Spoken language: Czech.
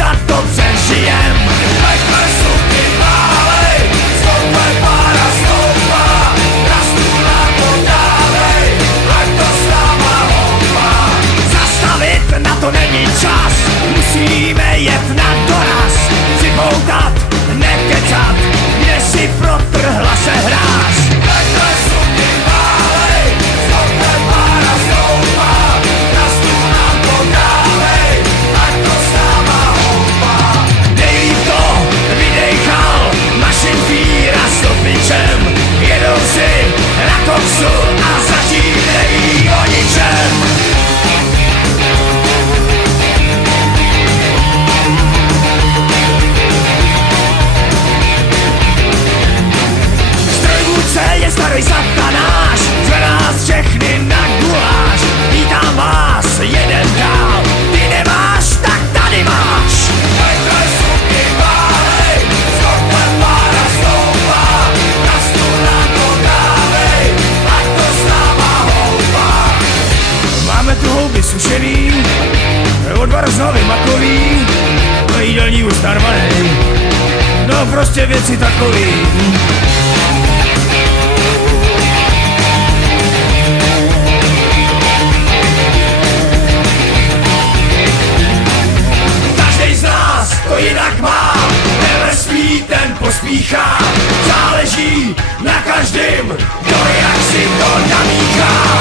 snad to přežijem. Nechme suky válej, stoupe pára stoupá, rastu nám to dávej, ať to s náma houpá. Zastavit na to není čas, musíme jet na doraz, připoutat, nekecat, kde si protrhla se hráz. Nechme suky válej, stoupe pára stoupá, rastu nám to dávej, ať to s náma houpá. Nejlíp to vydejchal Mašin Fíra s topičem, jedou si na koksu a zatím neví o ničem. Strojvůdce je starý satanáš, zve nás všechny na guláš. Vítám vás, jeden dál, ty nemáš, tak tady máš. Nechme suky válej, stoupe pára stoupá, rastu nám to dávej, ať to s náma houpá. Máme tu houby sušený, odvar znovy makový, no jídelní už narvanej, no prostě věci takový. To jinak má, never spí, ten pospíchá, záleží na každým, kdo jak si to namíchá.